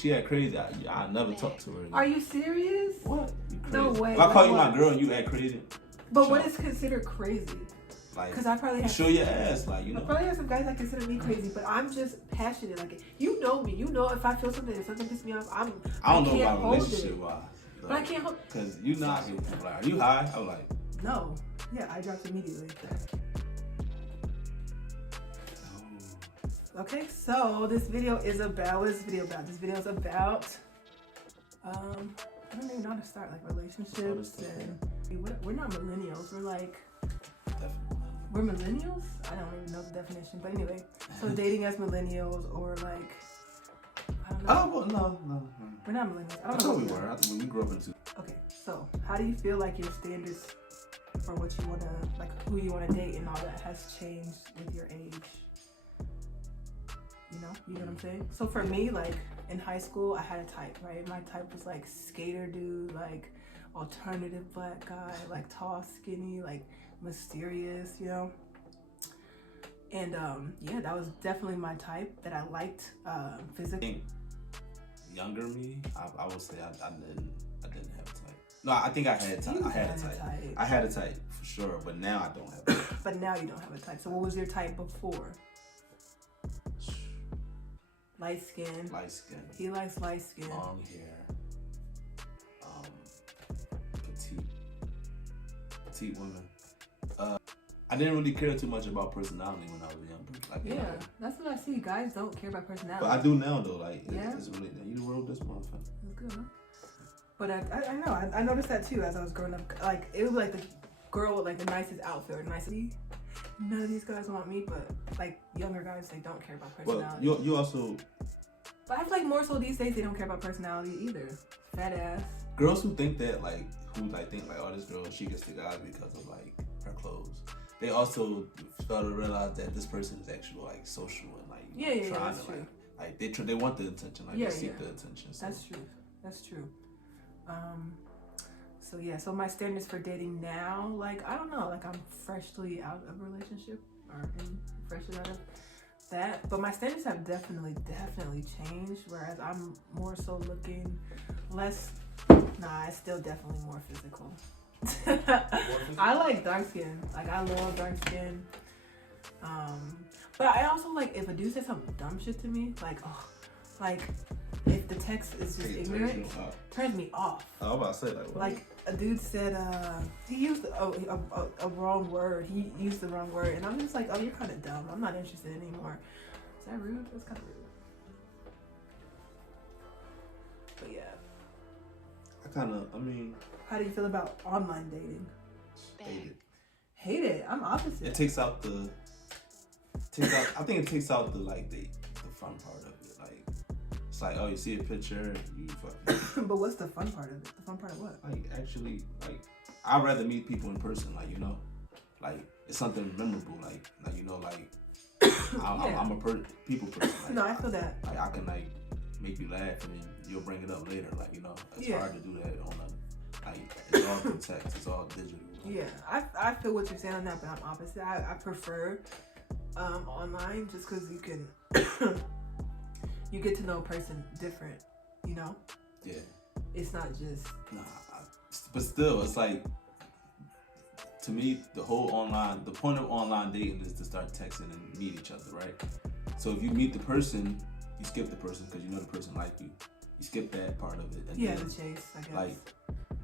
She act crazy. I never talk to her. Are you serious? What? You crazy. No way. If I call you my girl and you act crazy. But what is considered crazy? Like, because I probably have show your ass, like, you know. I probably have some guys that consider me crazy, but I'm just passionate. Like, you know me. You know if I feel something, if something pisses me off, I don't know about relationship wise. But I can't hold. Because you not like, are you high? I'm like, no. Yeah, I dropped immediately. Okay, so this video is about, what is this video about? This video is about, I don't even know how to start, like, relationships, and we're not millennials, we're like, we're millennials? I don't even know the definition, but anyway, so dating as millennials, or like, I don't know. No. We're not millennials. I thought we were. I think we grew up into. Okay, so how do you feel like your standards for what you want to, like, who you want to date and all that has changed with your age? You know what I'm saying? So for me, like, in high school, I had a type, right? My type was like skater dude, like alternative black guy, like tall, skinny, like mysterious, you know? And yeah, that was definitely my type that I liked physically. Younger me, I would say I didn't have a type. No, I think I had a type. I had a type for sure, but now I don't have a type. But now you don't have a type. So what was your type before? Light skin. Light skin. He likes light skin. Long hair. Petite women. I didn't really care too much about personality when I was younger. Like, yeah, you know, that's what I see. Guys don't care about personality. But I do now though. Like, yeah, it's really, you the world this motherfucker. That's good, huh? But I know. I noticed that too as I was growing up. Like, it was like the girl with like the nicest outfit or nicest. None of these guys want me, but like younger guys, they don't care about personality. Well, you also. But I feel like more so these days they don't care about personality either. Fat ass. Girls who think that, like, think like, oh, this girl, she gets the guys because of like her clothes. They also fail to realize that this person is actually like social and like trying to true. like they want the attention, like they seek the attention. So. That's true. So yeah, so my standards for dating now, like, I don't know, like I'm freshly out of a relationship or freshly out of that, but my standards have definitely changed, whereas I'm more so looking less, it's still definitely more physical. I like dark skin, like I love dark skin, but I also like if a dude says some dumb shit to me, like, like if the text is just ignorant, turns me off. Oh, I'm about to say that. Like a dude said, he used a wrong word. He used the wrong word, and I'm just like, oh, you're kind of dumb. I'm not interested anymore. Is that rude? That's kind of rude. But yeah. I mean. How do you feel about online dating? Hate it. I'm opposite. It takes out the. I think it takes out the fun part of it. Like, it's like, oh, you see a picture, you fucking. But what's the fun part of it? The fun part of what? Like, actually, like, I'd rather meet people in person. Like, you know, like it's something memorable. Like you know, like I'm a people person. Like, no, I feel that. Like, I can like make you laugh and then you'll bring it up later. Like, you know, it's hard to do that on a. Like, it's all through text, it's all digital. Yeah, I feel what you're saying on that, but I'm opposite. I prefer online just because you can you get to know a person different, you know? Yeah. It's not just but still, it's like, to me, the point of online dating is to start texting and meet each other, right? So if you meet the person, you skip the person because you know the person like you. You skip that part of it. And then, the chase, I guess. Like,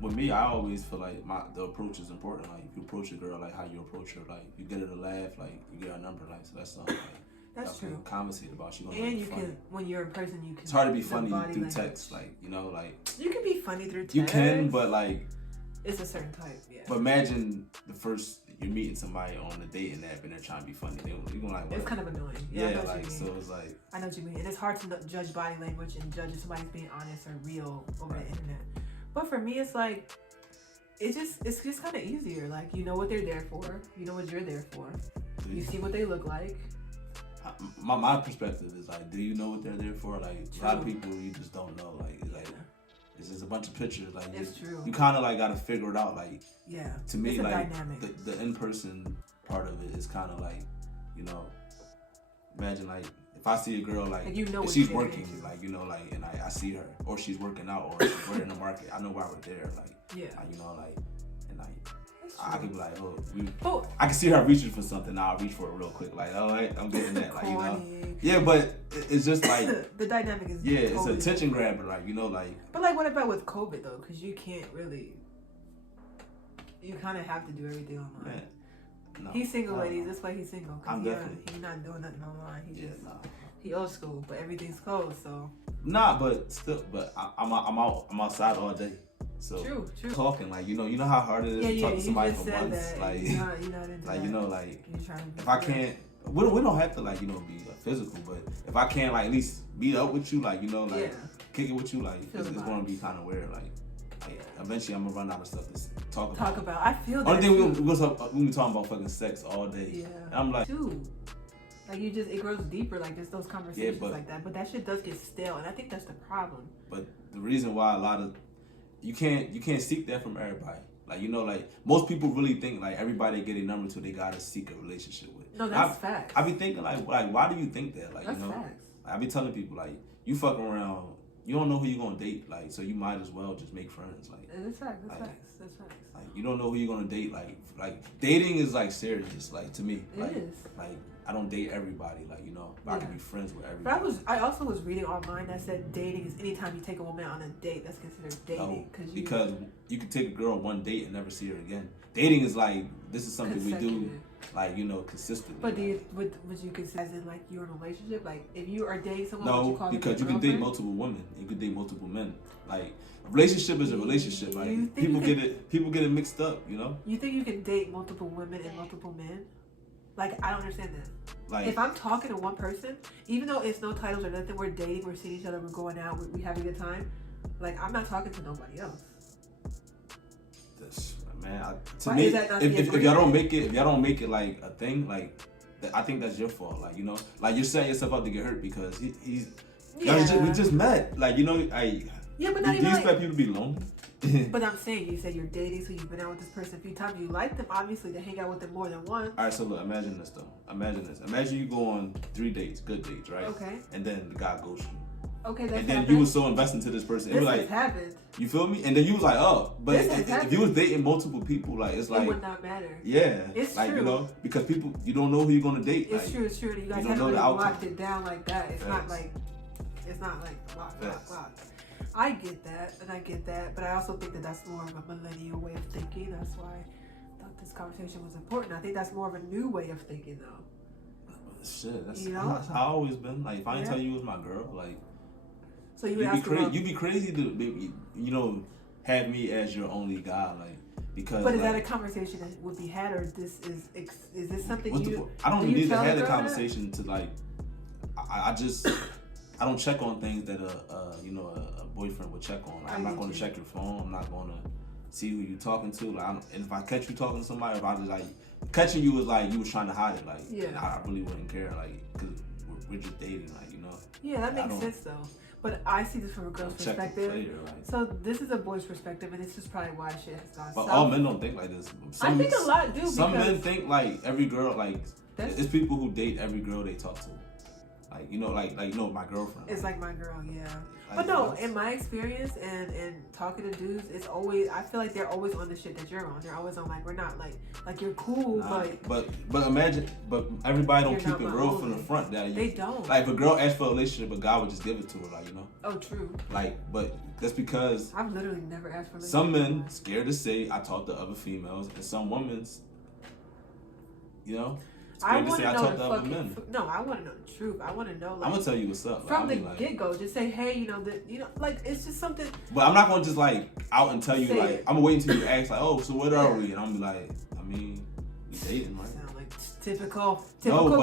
with me, I always feel like the approach is important. Like, if you approach a girl, like how you approach her, like you get her to laugh, like you get her number, like, so that's something. Like, that's true. Conversate about. She gonna. And you can, when you're in person, you can. It's hard to be funny through text, like, you know, like. You can be funny through text. You can, but like. It's a certain type, yeah. But imagine the first you're meeting somebody on a dating app and they're trying to be funny. You're gonna like. What? It's kind of annoying. Yeah, I know like so it's like. I know what you mean. And it's hard to judge body language and judge if somebody's being honest or real over the internet. But for me, it's like. It's just kind of easier. Like, you know what they're there for. You know what you're there for. You see what they look like. My perspective is like, do you know what they're there for? Like, a lot of people you just don't know. Like, it's just a bunch of pictures. Like, it's true. You kind of like got to figure it out. Like, to me, it's like dynamic. the in person part of it is kind of like, you know, imagine like if I see a girl like you know if what she's you're working, into. like, you know, like, and I see her, or she's working out, or we're in the market, I know why we're there, like, Yeah. you know, like, and like, I could be like, I can see her reaching for something. I'll reach for it real quick. Like, all right, I'm getting that. Like, you know, yeah, but it's just like the dynamic is it's a attention grabber. Like, you know, like. But like, what about with COVID though? Because you can't really. You kind of have to do everything online. Man, no, he's single, ladies. That's why he's single. I'm definitely. He's not doing nothing online. He old school, but everything's closed. So. Nah, but still, I'm outside all day. So true. Talking, like, you know how hard it is to talk to somebody for months. That. Like, you're not into like, that. you know, like, if I can't, we don't have to, like, you know, be physical, but if I can't, like, at least meet up with you, like, you know, like, kick it with you, like, it's gonna be kind of weird, like eventually I'm gonna run out of stuff to talk about. I feel that. Only thing we be talking about fucking sex all day. Yeah. And I'm like, dude. Like, it grows deeper, like, just those conversations like that. But that shit does get stale, and I think that's the problem. But the reason why you can't seek that from everybody. Like, you know, like, most people really think, like, everybody get a number to they gotta seek a relationship with. No, that's facts. I be thinking, like, why do you think that? Like, that's you know, facts. I be telling people, like, you fucking around, you don't know who you're gonna date, like, so you might as well just make friends. Like, that's facts. That's facts. Like, you don't know who you're gonna date. Like dating is, like, serious. Like, to me, it is. Like, I don't date everybody. Like, you know, I can be friends with everybody. But I also was reading online that said dating is anytime you take a woman on a date, that's considered dating. No, because you can take a girl on one date and never see her again. Dating is like, this is something we do, like, you know, consistently. But would you consider as in, like, you're in a relationship? Like, if you are dating someone, would you call because you can date multiple women. You can date multiple men. Like, a relationship is a relationship. Like, people get it mixed up, you know? You think you can date multiple women and multiple men? Like, I don't understand that. Like, if I'm talking to one person, even though it's no titles or nothing, we're dating, we're seeing each other, we're going out, we having a good time. Like, I'm not talking to nobody else. Man, to me, if y'all don't make it like a thing, like, I think that's your fault. Like, you know, like, you're setting yourself up to get hurt because we just met. Like, you know, but do you expect people to be lonely? But I'm saying, you said you're dating, so you've been out with this person a few times. You like them, obviously, to hang out with them more than once. All right, so look, imagine this though. Imagine you go on 3 dates, good dates, right? Okay. And then the guy ghosts you. Okay, that's and then you was so invested into this person. This like, has happened. You feel me? And then you was like, oh, but if you was dating multiple people, like, it's like, it would not matter. Yeah, it's like, true. you know, because people, you don't know who you're gonna date. It's like, true. It's true. You guys haven't really locked it down like that. It's not like lock. I get that, but I also think that that's more of a millennial way of thinking. That's why I thought this conversation was important. I think that's more of a new way of thinking, though. Shit, that's how I always been. Like, if I didn't tell you it was my girl, like, so you'd be crazy to, you know, have me as your only guy, like, because. But is that a conversation that would be had, or is this something I don't need to have the conversation to, like, I don't check on things that a boyfriend would check on. Like, I'm not going to check your phone. I'm not going to see who you're talking to. Like, and if I catch you talking to somebody, if I was like catching you was like you was trying to hide it, like, I really wouldn't care, like, because we're just dating, like, you know. Yeah, that makes sense though. But I see this from a girl's perspective. So this is a boy's perspective, and this is probably why shit has gone south. But all men don't think like this. I think a lot do. Some men think like every girl, like, it's people who date every girl they talk to. Like, you know, like you know, my girlfriend. It's like my girl, yeah. But no, in my experience and talking to dudes, it's always, I feel like they're always on the shit that you're on. They're always on, like, we're not like you're cool, but imagine, but everybody don't keep it real from the front. They don't. Like, if a girl asks for a relationship, a guy would just give it to her, like, you know. Oh, true. Like, but that's because I've literally never asked for a relationship. Some men scared to say I talk to other females, and some women's, you know. I want to know I want to know the truth. I want to know. Like, I'm gonna tell you what's up from the get go. Just say, hey, you know that, you know, like, it's just something. But I'm not gonna just like out and tell you, like, I'm gonna wait until you ask, like, oh, so what are we? And I'm gonna be like, I mean, we dating, right? Sound like typical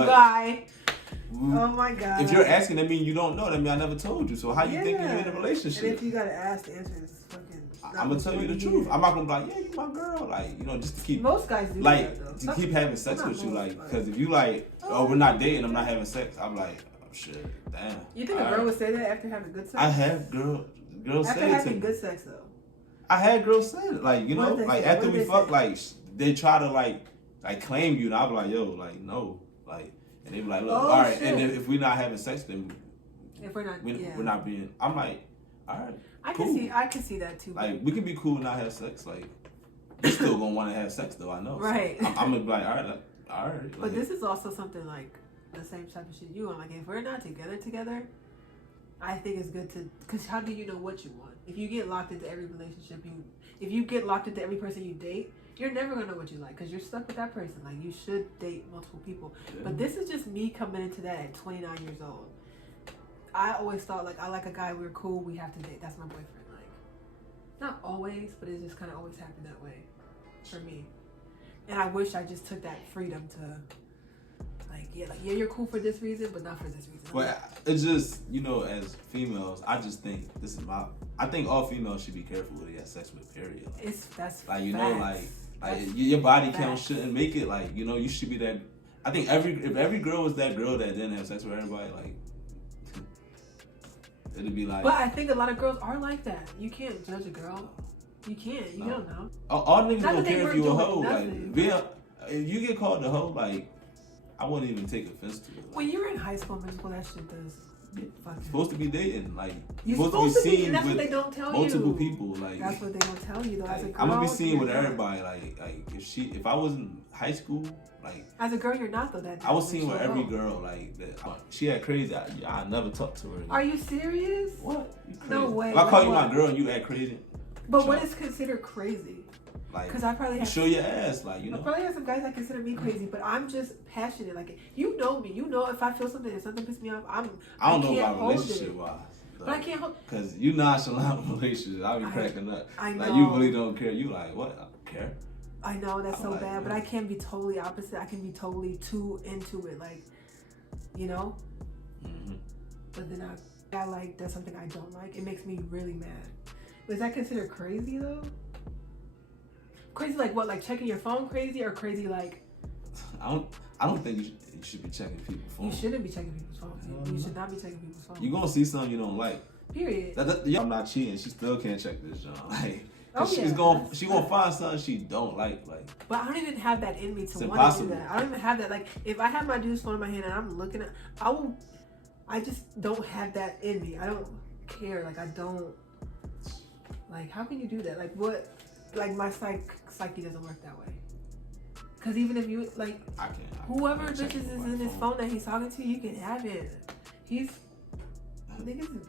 guy. Oh my god. If you're asking, that mean you don't know. That mean I never told you. So how you think you're in a relationship? And if you gotta ask, the answer is fucking. I'm gonna tell you the truth. I'm not gonna be like, yeah, you my girl, like, you know, just to keep. Most guys do like that, though. To keep having sex with you, like, because if you like, oh, we're not dating, I'm not having sex. I'm like, oh shit, damn. You think a girl would say that after having good sex? I have girls after say it having to me. good sex though. I had girls say it, like, you know, like after we fuck, like they try to like claim you, and I'm like, yo, like, no, like and they be like, look, Oh, all right, shit. and then if we're not having sex, then If we're not, we're not being. I'm like, all right, I cool. can see that too. Like we can be cool and not have sex. Like we still gonna want to have sex though. I know. Right. So I'm gonna be like, all right, all right. But like, this is also something like the same type of shit you want. Like if we're not together, I think it's good to, because how do you know what you want? If you get locked into every relationship if you get locked into every person you date, you're never gonna know what you like because you're stuck with that person. Like you should date multiple people. yeah. But this is just me coming into that at 29 years old. I always thought like I like a guy, we're cool, we have to date. That's my boyfriend. Like not always, but it just kind of always happened that way for me. And I wish I just took that freedom to like yeah, you're cool for this reason, but not for this reason. But it's just, as females, I just think I think all females should be careful who they have sex with. Period. Like, That's like facts. your body count facts. shouldn't make it. Like you should be that. I think if every girl was that girl that didn't have sex with everybody, like it'd be like. But I think a lot of girls are like that. You can't judge a girl. You can't. You don't know. All niggas Not don't that they care if weren't you a doing hoe. nothing, If you get called a hoe, like I wouldn't even take offense to it. Like, When you're in high school, middle school, that shit does. you're supposed to be dating, like You're supposed to be seen and that's with what they don't tell multiple you. people. Like That's what they don't tell you though. As a girl, I'm gonna be seen with you're not. everybody. Like if I was in high school, like As a girl, you're not though. That I was doesn't seen with show every up. girl. Like that, she had crazy. I never talked to her again. Are you serious? What? You crazy. No way. If I call you What? my girl and you act crazy, But sure. what is considered crazy? Like Because I probably have. show your ass, like I probably have some guys that consider me crazy, but I'm just passionate. Like you know me, you know if I feel something and something pisses me off, I don't know can't about hold relationship it. wise. But I can't hold. Cause you nonchalant with relationships. I be cracking up. I know. Like you really don't care. You like what? I don't care. I know that's so like, bad, but yeah. I can be totally opposite. I can be totally too into it, like, Mm-hmm. But then I like that's something I don't like. It makes me really mad. Is that considered crazy though? Crazy like what? Like checking your phone crazy or crazy like? I don't think you should be checking people's phones. You shouldn't be checking people's phones. You should not be checking people's phones. You gonna see something you don't like. Period. I'm not cheating. She still can't check this, John. Like, Oh, she's yeah, gonna find something she don't like. But I don't even have that in me to want to do impossible. that. I don't even have that. Like, if I have my dude's phone in my hand and I'm looking at, I just don't have that in me. I don't care. Like, I don't. Like, how can you do that? Like, what? Like, my psyche doesn't work that way. Because even if you, like, I can't. whoever bitches is in his phone that he's talking to, you can have it. Niggas,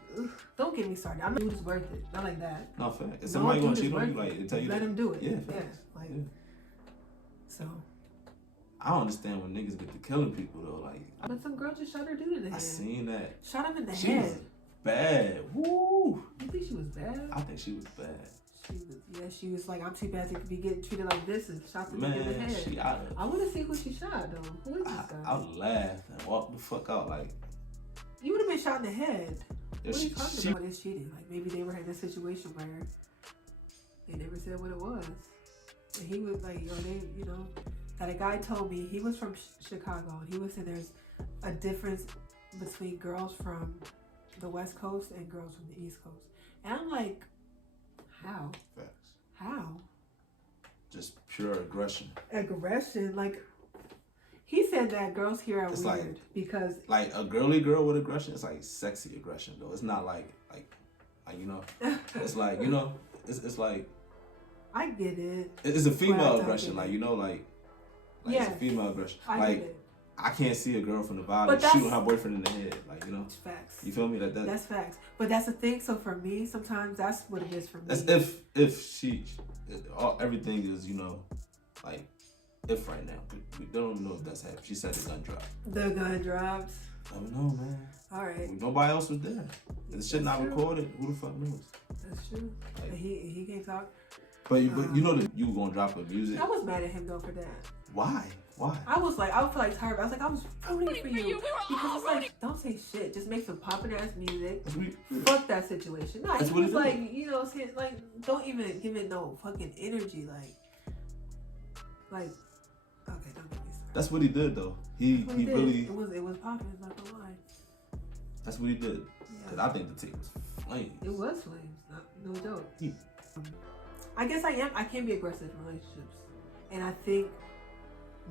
don't get me started. I'm not dude is worth it. Not like that. No, fair. If somebody gonna cheat on you, worth like, they tell you let that. him do it. Yeah, Yeah. facts. Like, Yeah. so. I don't understand when niggas get to killing people though. Like, But some girl just shot her dude in the head. I seen that. Shot him in the She head. was bad. Woo. You think she was bad? I think she was bad. She was like, I'm too bad to be getting treated like this and shot the nigga in the Man, head. she out of. I want to see who she shot though. Who is this guy? I laughed and walked the fuck out. Like, You would have been shot in the head. What are you she, talking about? It's cheating. Like maybe they were in a situation where they never said what it was. And he was like, that a guy told me he was from Chicago and he was saying there's a difference between girls from the West Coast and girls from the East Coast. And I'm like, how? Facts. How? Just pure aggression. Aggression, like he said that girls here are It's weird like- because Like a girly girl with aggression, it's like sexy aggression though. It's not like it's like it's like I get it. it's a But I female don't aggression. get Like it. like it's a female aggression. I Like get it. I can't see a girl from the But violence that's- shooting her boyfriend in the head. Like It's facts. you feel me? That's facts. But that's the thing. So for me, sometimes that's what it is for me. That's everything is like if right now we don't know if that's happening. She said the gun dropped. The gun drops. I don't know, man. All right. Nobody else was there. The shit not true. recorded. Who the fuck knows? That's true. Like- He can't talk. But you know that you gonna drop the music. I was mad at him though for that. Why? I was like tired. I was like, I was rooting for you because it's like, don't say shit. Just make some poppin' ass music. That's what Fuck that situation. No, That's he what was it like, saying like, don't even give it no fucking energy. Like, okay, don't get me started. That's what he did though. He That's what he did. really. It was popping. It's not gonna lie. That's what he did. Cause Yeah. I think the tape was flames. It was flames. No joke. He- I guess I can be aggressive in relationships, and I think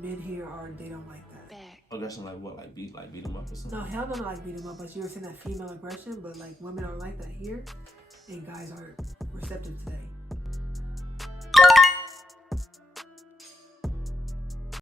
men here they don't like that. Aggression like what? Like beat them up or something? No, hell no, like beat them up. But you were saying that female aggression, but like women are like that here, and guys aren't receptive to that